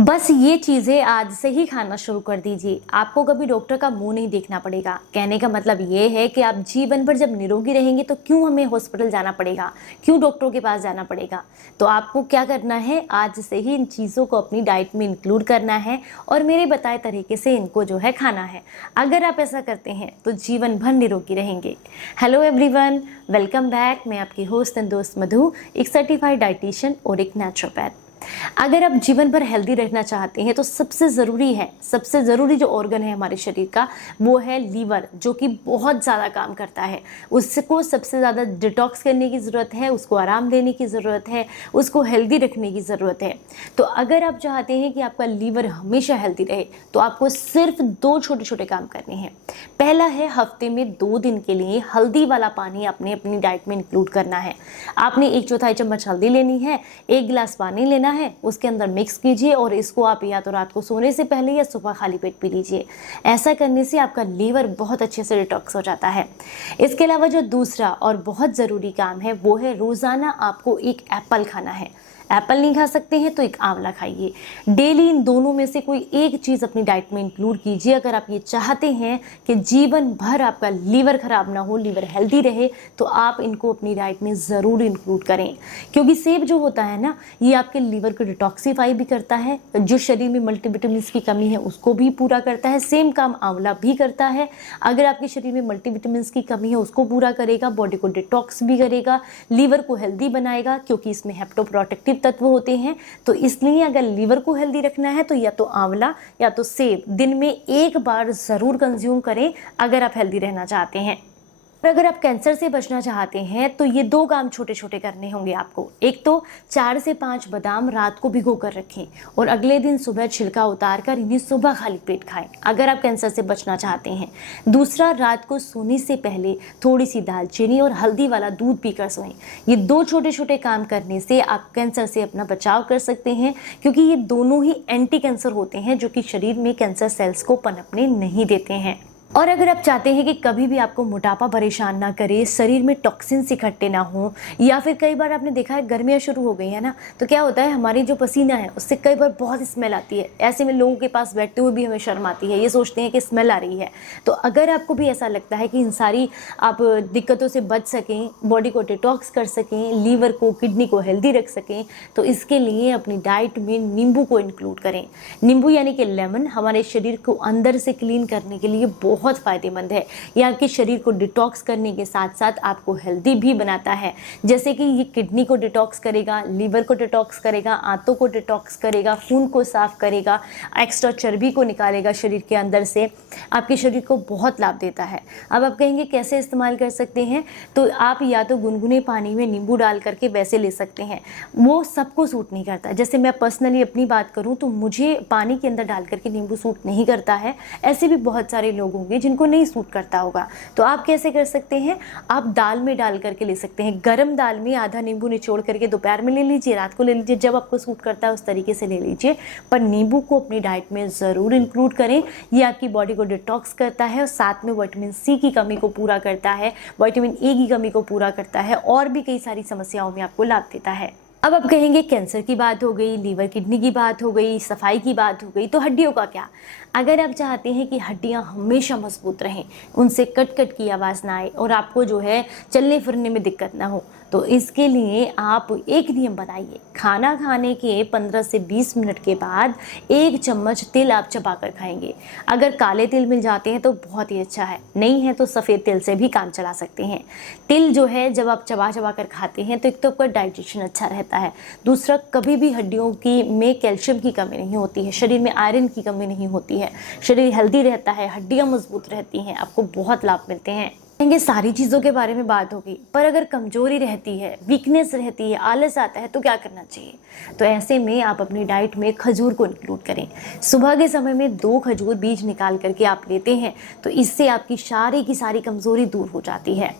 बस ये चीज़ें आज से ही खाना शुरू कर दीजिए। आपको कभी डॉक्टर का मुंह नहीं देखना पड़ेगा। कहने का मतलब ये है कि आप जीवन भर जब निरोगी रहेंगे तो क्यों हमें हॉस्पिटल जाना पड़ेगा, क्यों डॉक्टरों के पास जाना पड़ेगा। तो आपको क्या करना है, आज से ही इन चीज़ों को अपनी डाइट में इंक्लूड करना है और मेरे बताए तरीके से इनको जो है खाना है। अगर आप ऐसा करते हैं तो जीवन भर निरोगी रहेंगे। Hello everyone, welcome back. मैं आपकी होस्ट एंड दोस्त मधु, एक सर्टिफाइड डाइटिशियन और एक नेचुरोपैथ। अगर आप जीवन भर हेल्दी रहना चाहते हैं तो सबसे ज़रूरी जो ऑर्गन है हमारे शरीर का, वो है लीवर, जो कि बहुत ज़्यादा काम करता है। उसको सबसे ज़्यादा डिटॉक्स करने की ज़रूरत है, उसको आराम देने की ज़रूरत है, उसको हेल्दी रखने की ज़रूरत है। तो अगर आप चाहते हैं कि आपका लीवर हमेशा हेल्दी रहे तो आपको सिर्फ 2 छोटे-छोटे काम करने हैं। पहला है, हफ्ते में 2 दिन के लिए हल्दी वाला पानी आपने अपनी डाइट में इंक्लूड करना है। आपने 1/4 चम्मच हल्दी लेनी है, 1 गिलास पानी लेना है, उसके अंदर मिक्स कीजिए और इसको आप या तो रात को सोने से पहले या सुबह खाली पेट पी लीजिए। ऐसा करने से आपका लीवर बहुत अच्छे से डिटॉक्स हो जाता है। इसके अलावा जो दूसरा और बहुत ज़रूरी काम है वो है, रोज़ाना आपको एक एप्पल खाना है। एप्पल नहीं खा सकते हैं तो एक आंवला खाइए। डेली इन दोनों में से कोई एक चीज़ अपनी डाइट में इंक्लूड कीजिए। अगर आप ये चाहते हैं कि जीवन भर आपका लीवर खराब ना हो, लीवर हेल्दी रहे, तो आप इनको अपनी डाइट में ज़रूर इंक्लूड करें। क्योंकि सेब जो होता है ना, ये आपके लीवर को डिटॉक्सीफाई भी करता है, जो शरीर में मल्टीविटामिन्स की कमी है उसको भी पूरा करता है। सेम काम आंवला भी करता है। अगर आपके शरीर में मल्टीविटामिन्स की कमी है उसको पूरा करेगा, बॉडी को डिटॉक्स भी करेगा, लीवर को हेल्दी बनाएगा, क्योंकि इसमें हेप्टोप्रोटेक्टिव तत्व होते हैं। तो इसलिए अगर लीवर को हेल्दी रखना है तो या तो आंवला या तो सेब दिन में एक बार ज़रूर कंज्यूम करें, अगर आप हेल्दी रहना चाहते हैं। और अगर आप कैंसर से बचना चाहते हैं तो ये 2 काम छोटे छोटे करने होंगे आपको। एक तो 4 से 5 बादाम रात को भिगो कर रखें और अगले दिन सुबह छिलका उतार कर इन्हें सुबह खाली पेट खाएं, अगर आप कैंसर से बचना चाहते हैं। दूसरा, रात को सोने से पहले थोड़ी सी दालचीनी और हल्दी वाला दूध पीकर सोएं। ये 2 छोटे छोटे काम करने से आप कैंसर से अपना बचाव कर सकते हैं, क्योंकि ये दोनों ही एंटी कैंसर होते हैं, जो कि शरीर में कैंसर सेल्स को पनपने नहीं देते हैं। और अगर आप चाहते हैं कि कभी भी आपको मोटापा परेशान ना करे, शरीर में टॉक्सिन्स इकट्ठे ना हो, या फिर कई बार आपने देखा है गर्मियाँ शुरू हो गई है ना, तो क्या होता है, हमारी जो पसीना है उससे कई बार बहुत स्मेल आती है। ऐसे में लोगों के पास बैठते हुए भी हमें शर्म आती है, ये सोचते हैं कि स्मेल आ रही है। तो अगर आपको भी ऐसा लगता है कि इन सारी आप दिक्कतों से बच सकें, बॉडी को डिटॉक्स कर सकें, लीवर को, किडनी को हेल्दी रख सकें, तो इसके लिए अपनी डाइट में नींबू को इंक्लूड करें। नींबू यानी कि लेमन हमारे शरीर को अंदर से क्लीन करने के लिए बहुत फ़ायदेमंद है। ये आपके शरीर को डिटॉक्स करने के साथ साथ आपको हेल्दी भी बनाता है। जैसे कि ये किडनी को डिटॉक्स करेगा, लीवर को डिटॉक्स करेगा, आंतों को डिटॉक्स करेगा, खून को साफ करेगा, एक्स्ट्रा चर्बी को निकालेगा शरीर के अंदर से, आपके शरीर को बहुत लाभ देता है। अब आप कहेंगे कैसे इस्तेमाल कर सकते हैं, तो आप या तो गुनगुने पानी में नींबू डाल करके वैसे ले सकते हैं। वो सबको सूट नहीं करता। जैसे मैं पर्सनली अपनी बात करूँ तो मुझे पानी के अंदर डाल करके नींबू सूट नहीं करता है। ऐसे भी बहुत सारे लोग होंगे जिनको नहीं सूट करता होगा। तो आप कैसे कर सकते हैं, आप दाल में डाल करके ले सकते हैं। गरम दाल में आधा नींबू निचोड़ करके दोपहर में ले लीजिए, रात को ले लीजिए, जब आपको सूट करता है उस तरीके से ले लीजिए। पर नींबू को अपनी डाइट में ज़रूर इंक्लूड करें। ये आपकी बॉडी को डिटॉक्स करता है और साथ में विटामिन सी की कमी को पूरा करता है, विटामिन ए की कमी को पूरा करता है और भी कई सारी समस्याओं में आपको लाभ देता है। अब आप कहेंगे कैंसर की बात हो गई, लीवर किडनी की बात हो गई, सफाई की बात हो गई, तो हड्डियों का क्या। अगर आप चाहते हैं कि हड्डियां हमेशा मजबूत रहें, उनसे कट कट की आवाज़ ना आए और आपको जो है चलने फिरने में दिक्कत ना हो, तो इसके लिए आप एक नियम बनाइए। खाना खाने के 15 से 20 मिनट के बाद 1 चम्मच तिल आप चबा कर खाएंगे। अगर काले तिल मिल जाते हैं तो बहुत ही अच्छा है, नहीं है तो सफ़ेद तिल से भी काम चला सकते हैं। तिल जो है जब आप चबा चबा कर खाते हैं तो एक तो आपका डाइजेशन अच्छा रहता है, दूसरा कभी भी हड्डियों की में कैल्शियम की कमी नहीं होती है, शरीर में आयरन की कमी नहीं होती है, शरीर हेल्दी रहता है, हड्डियां मजबूत रहती हैं, आपको बहुत लाभ मिलते हैं। कहेंगे सारी चीज़ों के बारे में बात होगी, पर अगर कमजोरी रहती है, वीकनेस रहती है, आलस आता है, तो क्या करना चाहिए। तो ऐसे में आप अपनी डाइट में खजूर को इंक्लूड करें। सुबह के समय में 2 खजूर बीज निकाल करके आप लेते हैं तो इससे आपकी सारी की सारी कमजोरी दूर हो जाती है।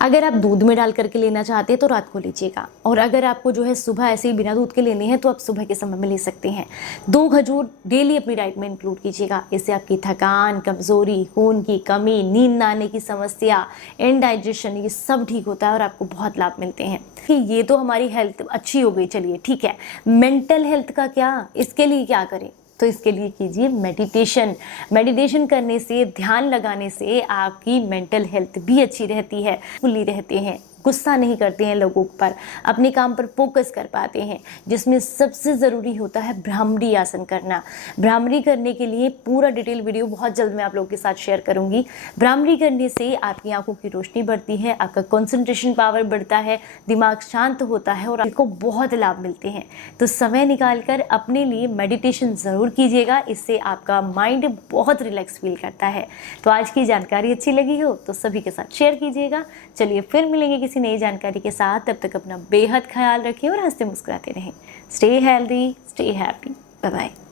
अगर आप दूध में डाल करके लेना चाहते हैं तो रात को लीजिएगा, और अगर आपको जो है सुबह ऐसे ही बिना दूध के लेने हैं तो आप सुबह के समय में ले सकते हैं। 2 खजूर डेली अपनी डाइट में इंक्लूड कीजिएगा। इससे आपकी थकान, कमजोरी, खून की कमी, नींद न आने की समस्या, कब्जियत, इनडाइजेशन, ये सब ठीक होता है और आपको बहुत लाभ मिलते हैं। कि ये तो हमारी हेल्थ अच्छी हो गई, चलिए ठीक है, मेंटल हेल्थ का क्या, इसके लिए क्या करें? तो इसके लिए कीजिए मेडिटेशन। मेडिटेशन करने से, ध्यान लगाने से आपकी मेंटल हेल्थ भी अच्छी रहती है, फुल्ली रहते हैं, गुस्सा नहीं करते हैं लोगों पर, अपने काम पर फोकस कर पाते हैं। जिसमें सबसे ज़रूरी होता है भ्रामरी आसन करना। भ्रामरी करने के लिए पूरा डिटेल वीडियो बहुत जल्द मैं आप लोगों के साथ शेयर करूंगी। भ्रामरी करने से आपकी आंखों की रोशनी बढ़ती है, आपका कंसंट्रेशन पावर बढ़ता है, दिमाग शांत होता है और आपको बहुत लाभ मिलते हैं। तो समय निकालकर अपने लिए मेडिटेशन ज़रूर कीजिएगा, इससे आपका माइंड बहुत रिलैक्स फील करता है। तो आज की जानकारी अच्छी लगी हो तो सभी के साथ शेयर कीजिएगा। चलिए फिर मिलेंगे किसी नई जानकारी के साथ, तब तक अपना बेहद ख्याल रखें और हंसते मुस्कुराते रहें। Stay healthy, stay happy, bye bye.